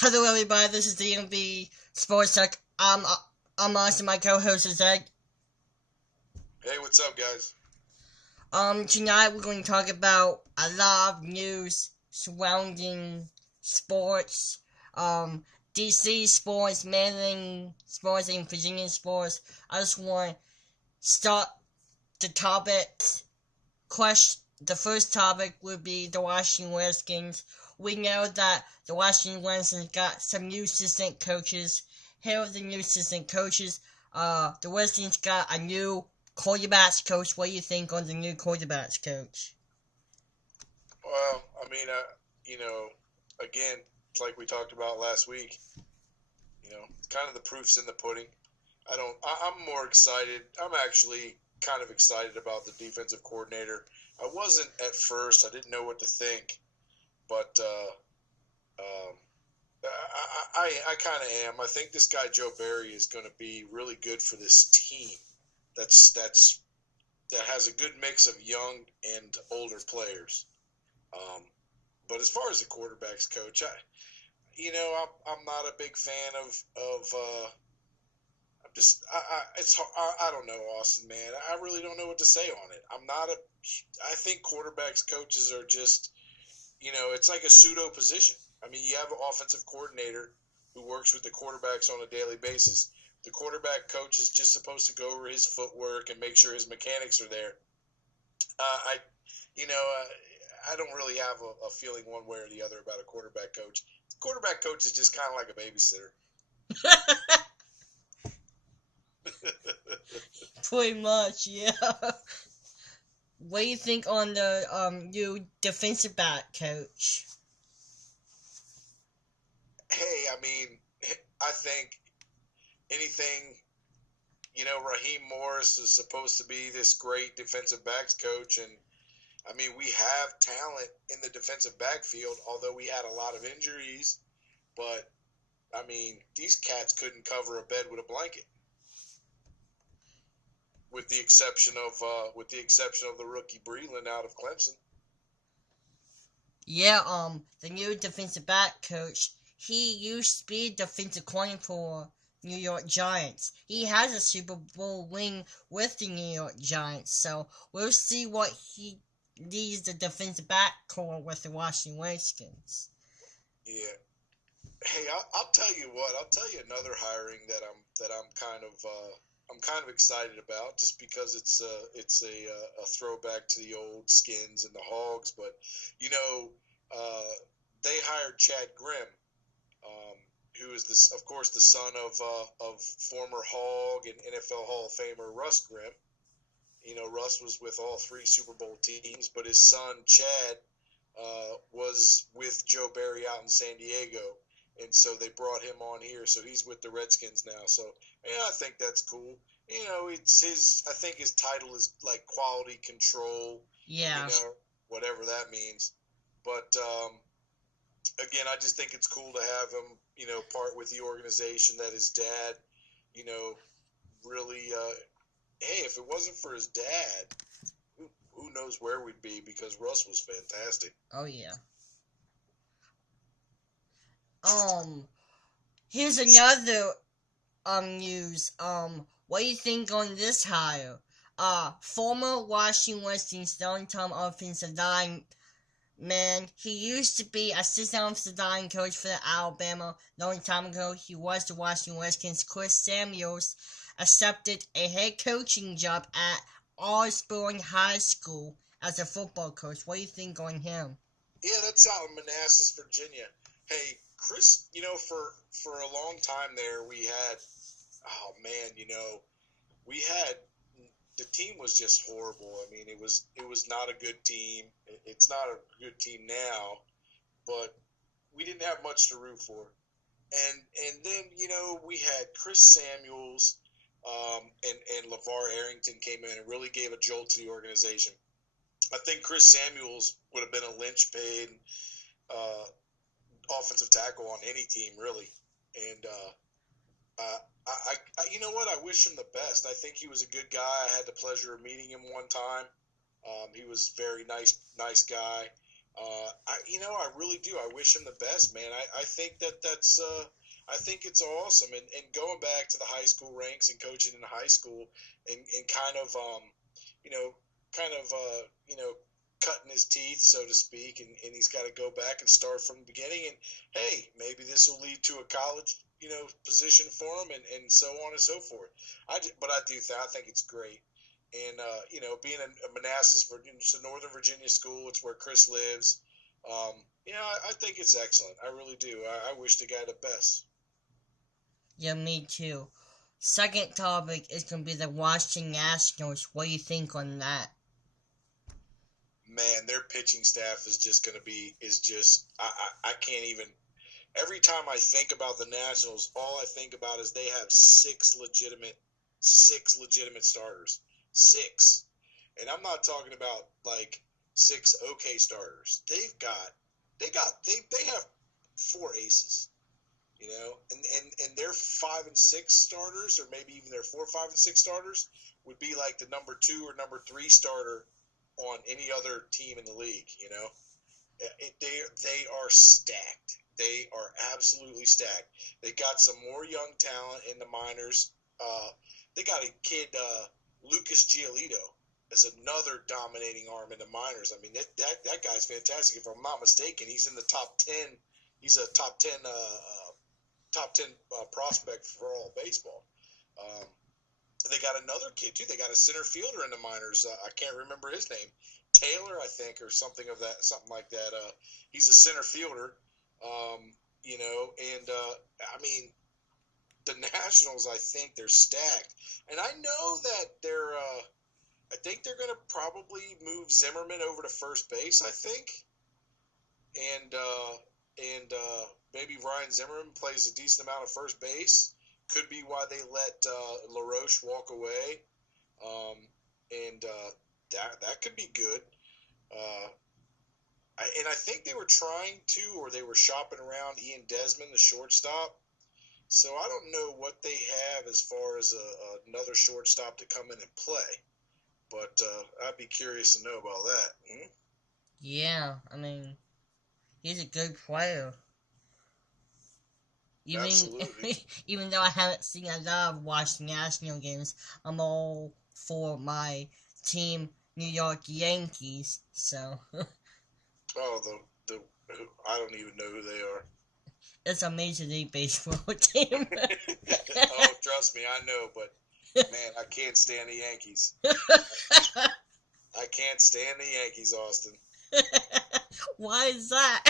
Hello, everybody. This is DMV Sports Talk. I'm Austin. My co-host is Ed. Hey, what's up, guys? Tonight we're going to talk about a lot of news surrounding sports. DC sports, Maryland sports, and Virginia sports. I just want to start the topics. The first topic would be the Washington Redskins. We know that the Washington Redskins got some new assistant coaches. Here are the new assistant coaches. The Redskins got a new quarterbacks coach. What do you think on the new quarterbacks coach? Well, again, it's like we talked about last week. Kind of the proof's in the pudding. I'm more excited. I'm actually kind of excited about the defensive coordinator. I wasn't at first. I didn't know what to think, but I kind of am. I think this guy Joe Barry is going to be really good for this team. That has a good mix of young and older players. Um, but as far as the quarterbacks coach, I'm not a big fan of. I'm just I don't know, Austin, man. I really don't know what to say on it. I think quarterbacks coaches are just, it's like a pseudo position. I mean, you have an offensive coordinator who works with the quarterbacks on a daily basis. The quarterback coach is just supposed to go over his footwork and make sure his mechanics are there. I, you know, I don't really have a feeling one way or the other about a quarterback coach. The quarterback coach is just kind of like a babysitter. Pretty much, yeah. What do you think on the new defensive back coach? Hey, I mean, I think anything, Raheem Morris is supposed to be this great defensive backs coach, and I mean, we have talent in the defensive backfield, although we had a lot of injuries. But I mean, these cats couldn't cover a bed with a blanket, with the exception of the rookie Breeland out of Clemson. Yeah, the new defensive back coach, he used to be defensive coordinator for New York Giants. He has a Super Bowl ring with the New York Giants, so we'll see what he leads the defensive back core with the Washington Redskins. Yeah. Hey, I'll tell you what. I'll tell you another hiring I'm kind of excited about, just because it's a throwback to the old Skins and the Hogs. But you know, they hired Chad Grimm, um, who is this, of course, the son of former Hog and NFL Hall of Famer Russ Grimm. Russ was with all three Super Bowl teams, but his son Chad was with Joe Barry out in San Diego, and so they brought him on here. So he's with the Redskins now. So yeah, I think that's cool. It's his. I think his title is like quality control. Yeah. Whatever that means. But again, I just think it's cool to have him. Part with the organization that his dad. You know, really. Hey, if it wasn't for his dad, who knows where we'd be, because Russ was fantastic. Oh yeah. Um, Here's another news. What do you think on this hire? Former Washington Redskins long-time offensive line man. He used to be assistant offensive line coach for the Alabama long time ago. He was the Washington Redskins. Chris Samuels accepted a head coaching job at Osborne High School as a football coach. What do you think on him? Yeah, that's out in Manassas, Virginia. Hey, Chris, for a long time there, we had, oh man, we had the team was just horrible. I mean, it was not a good team. It's not a good team now, but we didn't have much to root for. And then we had Chris Samuels, and LeVar Arrington came in and really gave a jolt to the organization. I think Chris Samuels would have been a linchpin uh, offensive tackle on any team, really. And you know what? I wish him the best. I think he was a good guy. I had the pleasure of meeting him one time. He was a very nice guy. I really do. I wish him the best, man. I think I think it's awesome. And going back to the high school ranks and coaching in high school and kind of, you know, kind of, cutting his teeth, so to speak, and he's got to go back and start from the beginning. And hey, maybe this will lead to a college, position for him, and so on and so forth. But I think it's great. And being a Manassas, it's a Northern Virginia school. It's where Chris lives. I think it's excellent. I really do. I wish the guy the best. Yeah, me too. Second topic is going to be the Washington Nationals. What do you think on that? Man, their pitching staff is just going to be I can't even. Every time I think about the Nationals, all I think about is they have six legitimate starters. Six. And I'm not talking about like six okay starters. They have four aces, and their 5 and 6 starters, or maybe even their 4, 5, and 6 starters would be like the number 2 or number 3 starter on any other team in the league. They are stacked. They are absolutely stacked. They got some more young talent in the minors. They got a kid, Lucas Giolito, as another dominating arm in the minors. I mean, that guy's fantastic. If I'm not mistaken, he's in the top 10. He's a top 10 prospect for all baseball. They got another kid too. They got a center fielder in the minors. I can't remember his name, Taylor, I think, or something like that. He's a center fielder. I mean, the Nationals, I think they're stacked, and I know that I think they're going to probably move Zimmerman over to first base. I think, and maybe Ryan Zimmerman plays a decent amount of first base. Could be why they let LaRoche walk away, and that could be good. I think they were trying to, or they were shopping around Ian Desmond, the shortstop. So I don't know what they have as far as another shortstop to come in and play, but I'd be curious to know about that. Yeah, I mean, he's a good player. Absolutely. Even though I haven't seen a lot of Washington National games, I'm all for my team, New York Yankees. So. Oh, I don't even know who they are. It's a Major League Baseball team. Oh, trust me, I know, but man, I can't stand the Yankees. I can't stand the Yankees, Austin. Why is that?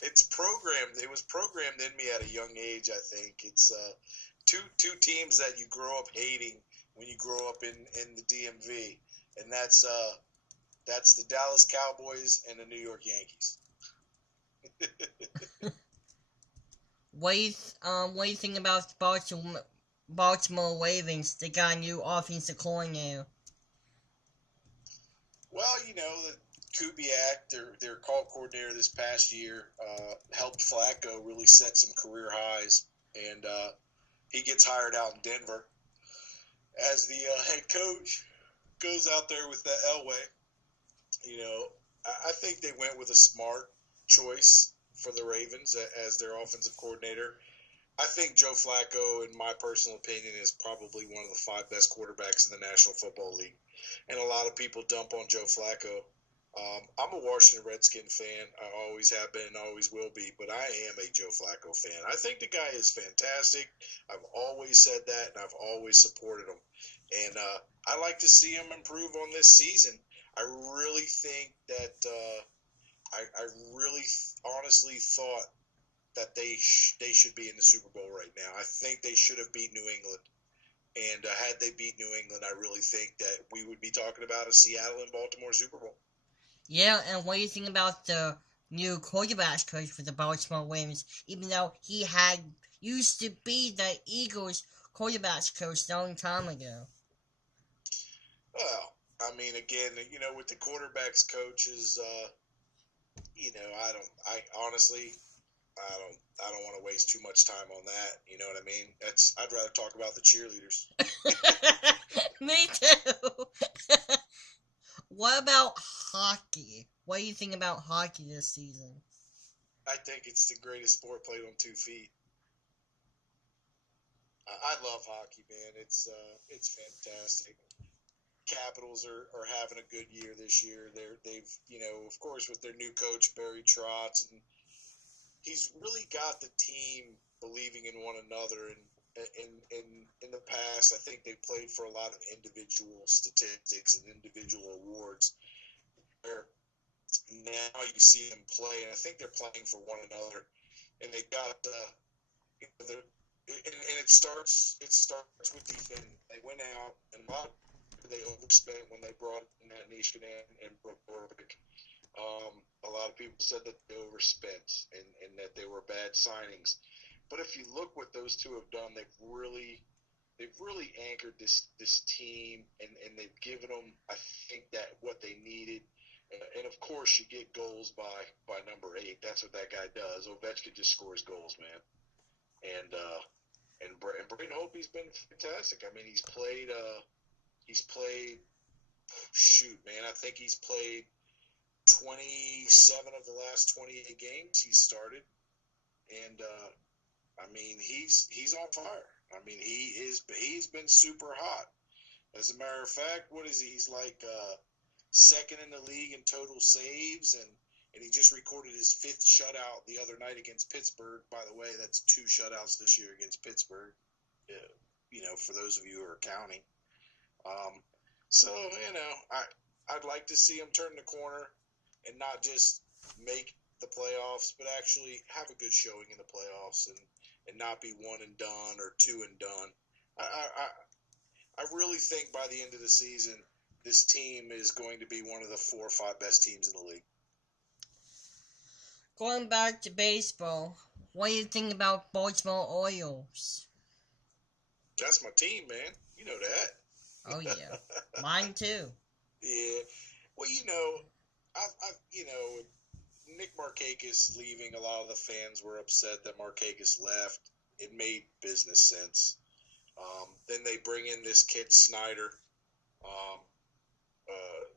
It's programmed. It was programmed in me at a young age. I think it's two teams that you grow up hating when you grow up in the DMV, and that's the Dallas Cowboys and the New York Yankees. What do you think about the Baltimore Ravens? They got a new offensive coordinator. Well, Kubiak, their call coordinator this past year, helped Flacco really set some career highs, and he gets hired out in Denver as the head coach. Goes out there with that Elway. I think they went with a smart choice for the Ravens as their offensive coordinator. I think Joe Flacco, in my personal opinion, is probably one of the 5 best quarterbacks in the National Football League. And a lot of people dump on Joe Flacco. I'm a Washington Redskin fan. I always have been and always will be, but I am a Joe Flacco fan. I think the guy is fantastic. I've always said that, and I've always supported him. And I like to see him improve on this season. I really think that I really honestly thought that they should be in the Super Bowl right now. I think they should have beat New England. And had they beat New England, I really think that we would be talking about a Seattle and Baltimore Super Bowl. Yeah, and what do you think about the new quarterbacks coach for the Baltimore Ravens? Even though he used to be the Eagles quarterbacks coach a long time ago. Well, I mean, again, with the quarterbacks coaches, I honestly don't want to waste too much time on that. You know what I mean? I'd rather talk about the cheerleaders. Me too. What about hockey. What do you think about hockey this season? I think it's the greatest sport played on 2 feet. I love hockey, man. It's fantastic. Capitals are having a good year this year. They've of course with their new coach Barry Trotz, and he's really got the team believing in one another. And in the past, I think they played for a lot of individual statistics and individual awards. Where now you see them play, and I think they're playing for one another. And they got and it starts with defense. They went out and they overspent when they brought in that Niskanen and Brooke Orpik. A lot of people said that they overspent and that they were bad signings. But if you look what those two have done, they've really anchored this team, and they've given them, I think, that what they needed. And of course, you get goals by number 8. That's what that guy does. Ovechkin just scores goals, man. And Braden Holtby's been fantastic. I mean, he's played. Shoot, man, I think he's played 27 of the last 28 games he's started, and I mean, he's on fire. I mean, he's been super hot. As a matter of fact, what is he? He's like second in the league in total saves, and he just recorded his 5th shutout the other night against Pittsburgh. By the way, that's 2 shutouts this year against Pittsburgh. For those of you who are counting. So I'd like to see him turn the corner and not just make the playoffs, but actually have a good showing in the playoffs and not be one and done or two and done. I really think by the end of the season, this team is going to be one of the 4 or 5 best teams in the league. Going back to baseball, what do you think about Baltimore Orioles? That's my team, man. You know that. Oh yeah, mine too. Yeah, well, Nick Markakis leaving. A lot of the fans were upset that Markakis left. It made business sense. Then they bring in this kid Snyder,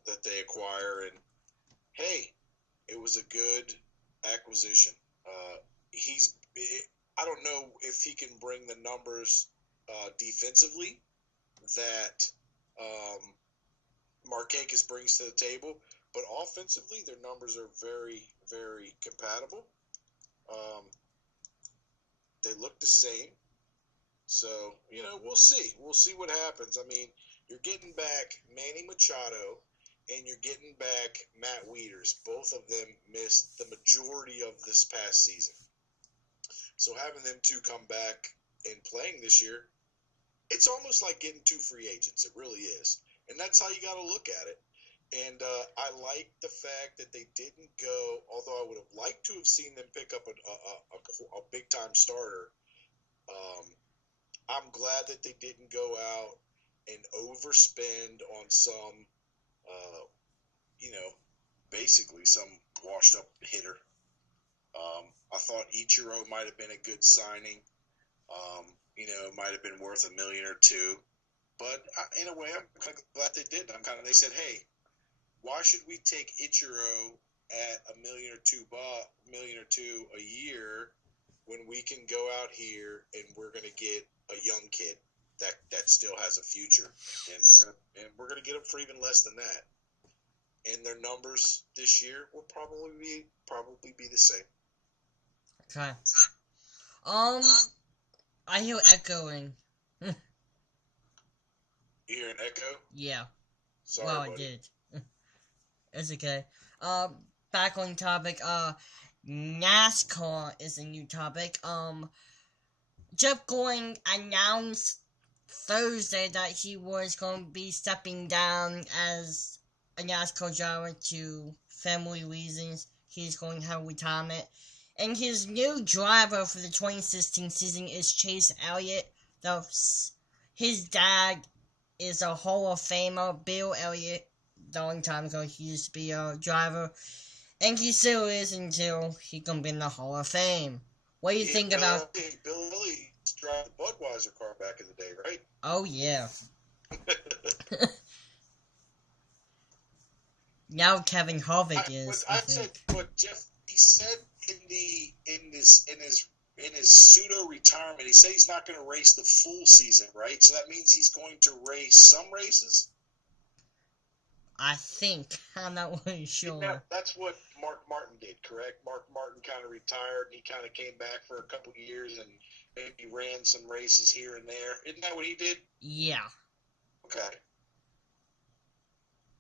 that they acquire, and hey, it was a good acquisition. I don't know if he can bring the numbers defensively that Markakis brings to the table, but offensively, their numbers are very, very compatible. They look the same. So, we'll see. We'll see what happens. I mean, you're getting back Manny Machado and you're getting back Matt Wieters. Both of them missed the majority of this past season. So having them two come back and playing this year, it's almost like getting 2 free agents. It really is. And that's how you got to look at it. And I like the fact that they didn't go, although I would have liked to have seen them pick up a big-time starter. I'm glad that they didn't go out and overspend on some, basically some washed-up hitter. I thought Ichiro might have been a good signing. It might have been worth $1 million or $2 million. But in a way, I'm kind of glad they did. They said, hey, why should we take Ichiro at $1 million or $2 million a year when we can go out here and we're going to get a young kid that still has a future, and we're gonna get them for even less than that. And their numbers this year will probably be the same. Okay. I hear echoing. You hear an echo? Yeah. Sorry, well, buddy. I did. It's okay. Back on topic. NASCAR is a new topic. Jeff Gordon announced Thursday that he was going to be stepping down as a NASCAR driver to family reasons. He's going to have retirement. And his new driver for the 2016 season is Chase Elliott. His dad is a Hall of Famer, Bill Elliott. A long time ago, he used to be a driver. And he still is until he can be in the Hall of Fame. What do you think about... Bill Elliott used to drive the Budweiser car back in the day, right? Oh, yeah. Now Kevin Harvick is, I said think. what Jeff he said in his pseudo retirement. He said he's not going to race the full season, right? So that means he's going to race some races. I think. I'm not really sure. That's what Mark Martin did, correct? Mark Martin kind of retired and he kind of came back for a couple years and maybe ran some races here and there. Isn't that what he did? Yeah. Okay.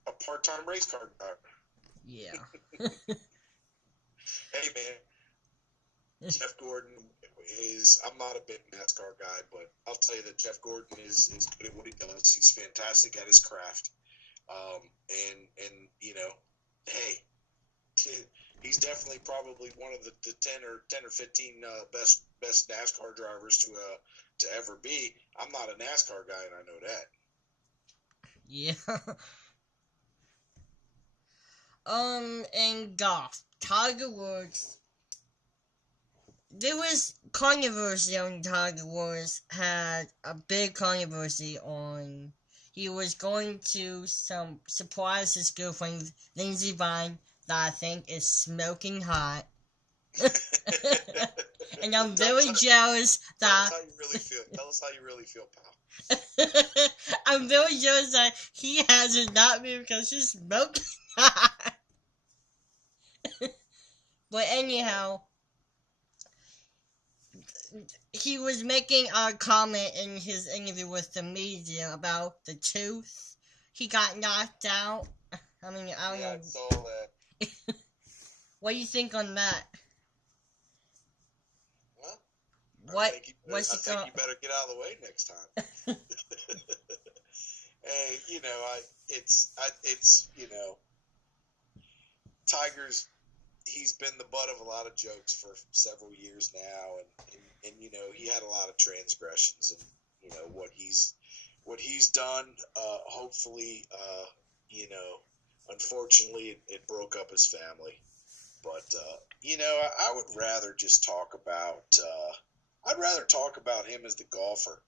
A part-time race car driver. Yeah. Hey, man. Jeff Gordon is, I'm not a big NASCAR guy, but I'll tell you that Jeff Gordon is good at what he does. He's fantastic at his craft. And you know, hey, he's definitely probably one of the 10 or 15 best NASCAR drivers to ever be. I'm not a NASCAR guy, and I know that. Yeah. In golf, Tiger Woods. There was controversy on Tiger Woods. Had a big controversy on. He was going to surprise his girlfriend Lindsey Vonn, that I think is smoking hot. And I'm very jealous that. Tell us how you really feel. Tell us how you really feel, pal. I'm very jealous that he hasn't not been because she's smoking hot. But anyhow, he was making a comment in his interview with the media about the tooth. He got knocked out. I mean, I don't know. I saw that. What do you think on that? Well, I think you better get out of the way next time. Hey, you know, it's you know, Tiger's. He's been the butt of a lot of jokes for several years now, and you know, he had a lot of transgressions, and you know what he's done. Hopefully, you know, unfortunately, it broke up his family. But you know, I would rather just talk about. I'd rather talk about him as the golfer,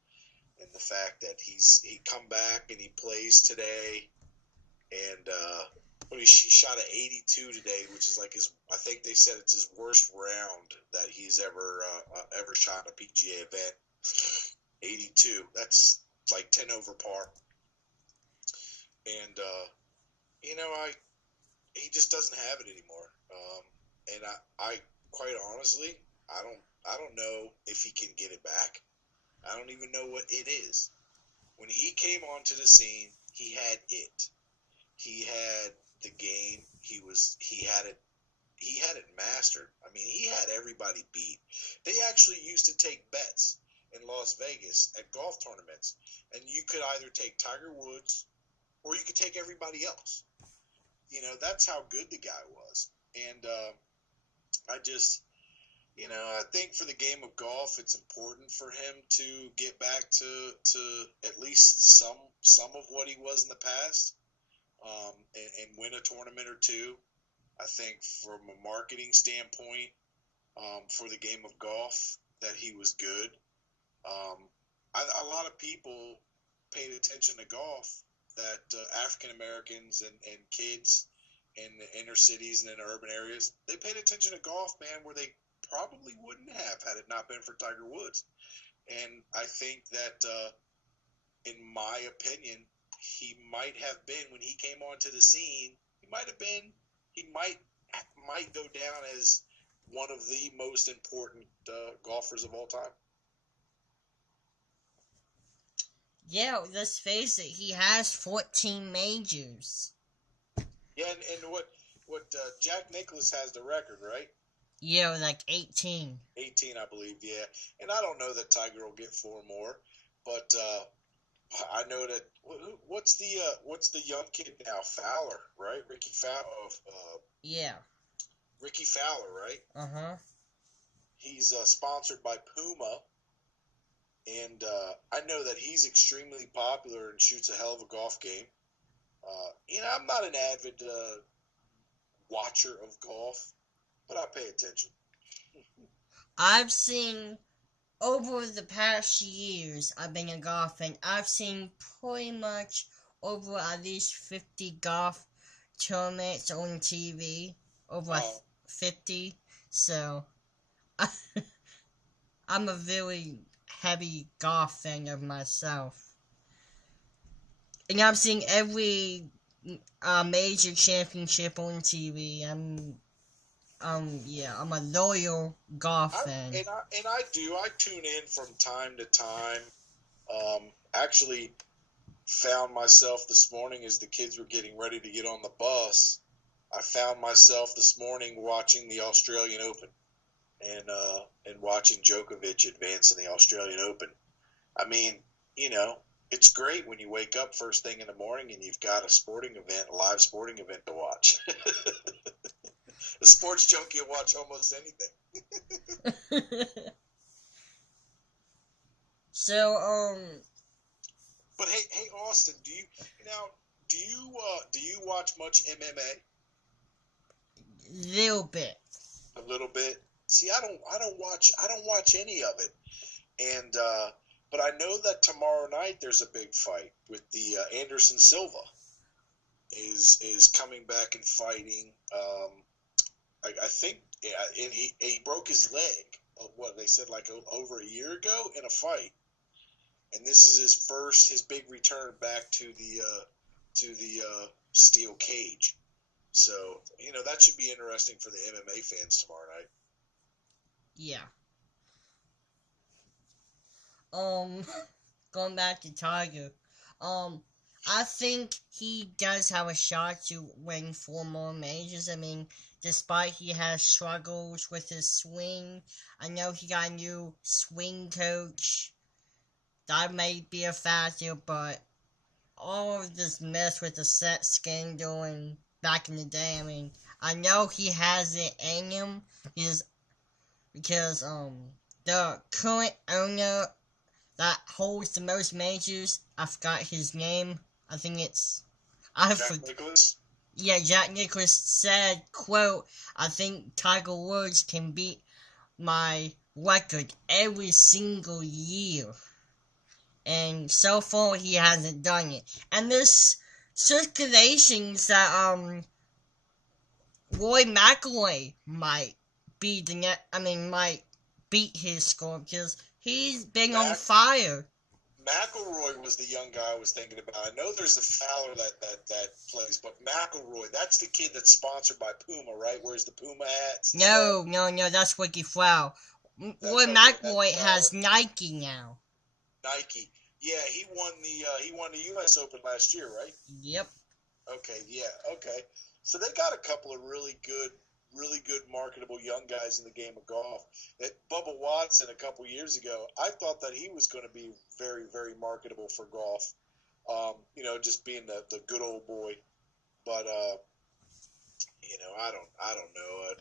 and the fact that he come back and he plays today, and he shot an 82 today, which is like I think they said it's his worst round that he's ever shot in a PGA event. 82. That's like 10 over par. And you know, he just doesn't have it anymore. And I quite honestly, I don't know if he can get it back. I don't even know what it is. When he came onto the scene, he had it. He had the game. He had it mastered. I mean, he had everybody beat. They actually used to take bets in Las Vegas at golf tournaments, and you could either take Tiger Woods or you could take everybody else. You know, that's how good the guy was. And I just, you know, I think for the game of golf, it's important for him to get back to at least some of what he was in the past, and win a tournament or two. I think from a marketing standpoint, for the game of golf, that he was good. A lot of people paid attention to golf, that African Americans and kids in the inner cities and in urban areas, they paid attention to golf, man, where they probably wouldn't have had it not been for Tiger Woods. And I think that, in my opinion, he might have been, when he came onto the scene, he might go down as one of the most important golfers of all time. Yeah, let's face it, he has 14 majors. Yeah, and what Jack Nicklaus has the record, right? Yeah, like 18. 18, I believe, yeah. And I don't know that Tiger will get 4 more, but I know that what's the young kid now? Fowler, right? Ricky Fowler. Yeah. Ricky Fowler, right? Uh-huh. He's sponsored by Puma, and I know that he's extremely popular and shoots a hell of a golf game. You know, I'm not an avid watcher of golf, but I pay attention. I've seen, over the past years I've been a golf fan, I've seen pretty much over at least 50 golf tournaments on TV, over Oh, 50. So I'm a very heavy golf fan of myself, and I'm seeing every major championship on TV. I'm a loyal golf fan. I tune in from time to time. Actually, found myself this morning as the kids were getting ready to get on the bus. I found myself this morning watching the Australian Open and watching Djokovic advance in the Australian Open. I mean, you know, it's great when you wake up first thing in the morning and you've got a live sporting event to watch. A sports junkie will watch almost anything. So, But hey, Austin, do you watch much MMA? little bit. A little bit. See, I don't watch any of it, and but I know that tomorrow night there's a big fight with the Anderson Silva is coming back and fighting. I think, and he broke his leg. What they said, like over a year ago in a fight, and this is his big return back to the steel cage. So that should be interesting for the MMA fans tomorrow night. Yeah. Going back to Tiger. I think he does have a shot to win 4 more majors. I mean, despite he has struggles with his swing, I know he got a new swing coach. That may be a factor, but all of this mess with the set scandal and back in the day, I mean, I know he has it in him because the current owner that holds the most majors, I forgot his name. I think it's Jack Nicklaus? Yeah, Jack Nicklaus said, quote, I think Tiger Woods can beat my record every single year. And so far he hasn't done it. And there's circulations that Roy McIlroy might be might beat his score because he's been on fire. McIlroy was the young guy I was thinking about. I know there's a Fowler that plays, but McIlroy, that's the kid that's sponsored by Puma, right? Wears the Puma hats. No, that's Ricky Fowler. Roy McIlroy has Nike now. Nike. Yeah, he won the U.S. Open last year, right? Yep. Okay, yeah, okay. So they got a couple of really good marketable young guys in the game of golf. That Bubba Watson a couple years ago, I thought that he was going to be very, very marketable for golf. Just being the good old boy. But I don't know.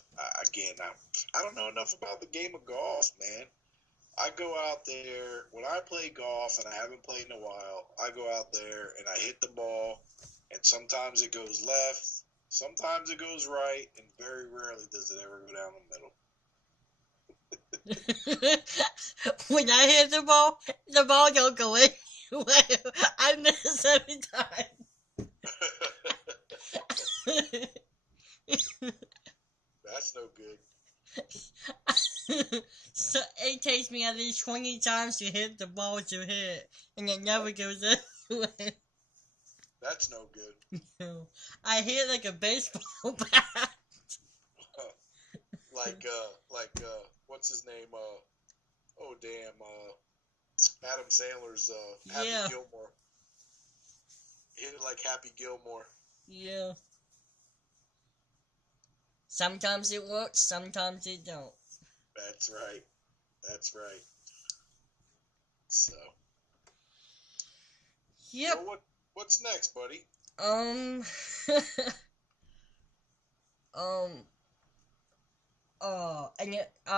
I don't know enough about the game of golf, man. I go out there when I play golf, and I haven't played in a while. I go out there and I hit the ball, and sometimes it goes left, sometimes it goes right, and very rarely does it ever go down the middle. When I hit the ball don't go anywhere. I miss every time. That's no good. So it takes me at least 20 times to hit the ball to hit, and it never goes anywhere. That's no good. No. I hit like a baseball bat. What's his name? Adam Sandler's Happy Gilmore. Hit it like Happy Gilmore. Yeah. Sometimes it works, sometimes it don't. That's right. So. Yep. So what's next, buddy?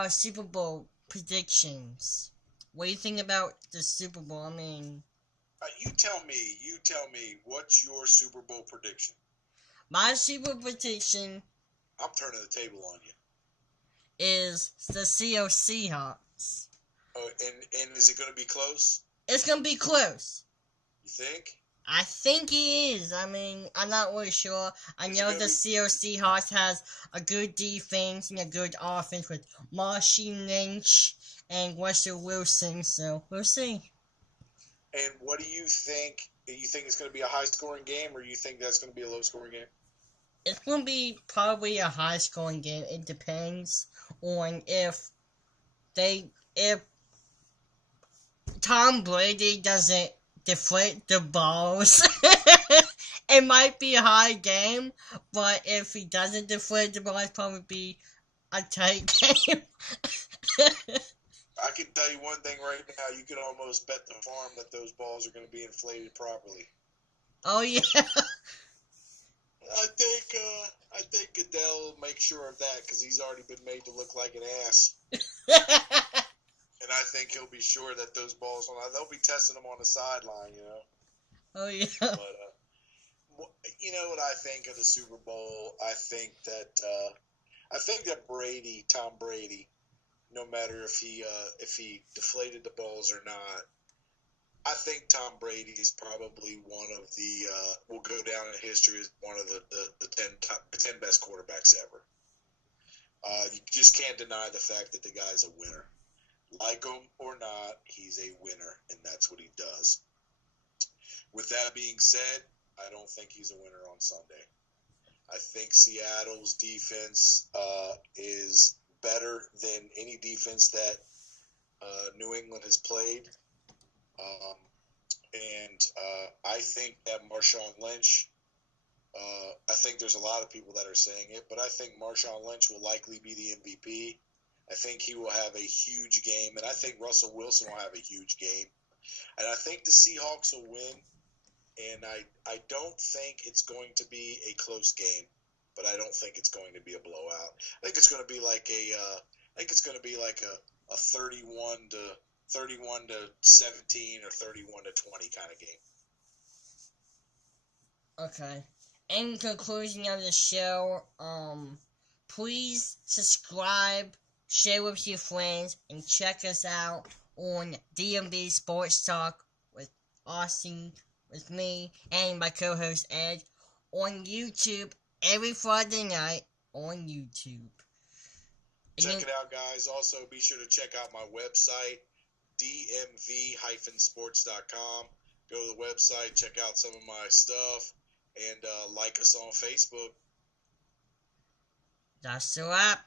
Super Bowl predictions. What do you think about the Super Bowl? I mean, you tell me, what's your Super Bowl prediction? My Super Bowl prediction, I'm turning the table on you, is the Seattle Seahawks. Oh, and is it going to be close? It's going to be close. You think? I think he is. I mean, I'm not really sure. I Is it know gonna the be? Seattle Seahawks has a good defense and a good offense with Marshawn Lynch and Russell Wilson, so we'll see. And what do you think? You think it's going to be a high scoring game, or you think that's going to be a low scoring game? It's going to be probably a high scoring game. It depends on if Tom Brady doesn't deflate the balls. It might be a high game, but if he doesn't deflate the ball, it's probably be a tight game. I can tell you one thing right now: you can almost bet the farm that those balls are going to be inflated properly. Oh yeah. I think Goodell will make sure of that because he's already been made to look like an ass, and I think he'll be sure that those balls they'll be testing them on the sideline, Oh yeah. But you know what I think of the Super Bowl? I think that Tom Brady, no matter if he deflated the balls or not, I think Tom Brady is probably one of the will go down in history as one of the 10 best quarterbacks ever. You just can't deny the fact that the guy's a winner. Like him or not, he's a winner, and that's what he does. With that being said, I don't think he's a winner on Sunday. I think Seattle's defense is better than any defense that New England has played. And I think that Marshawn Lynch, I think there's a lot of people that are saying it, but I think Marshawn Lynch will likely be the MVP. I think he will have a huge game, and I think Russell Wilson will have a huge game. And I think the Seahawks will win, and I don't think it's going to be a close game, but I don't think it's going to be a blowout. I think it's going to be like a 31 to 17 or 31 to 20 kind of game. Okay. In conclusion of the show, please subscribe, share with your friends, and check us out on DMV Sports Talk with Austin, with me, and my co-host Ed on YouTube every Friday night on YouTube. Check it out, guys. Also, be sure to check out my website, dmv-sports.com. Go to the website, check out some of my stuff, and like us on Facebook. That's a wrap.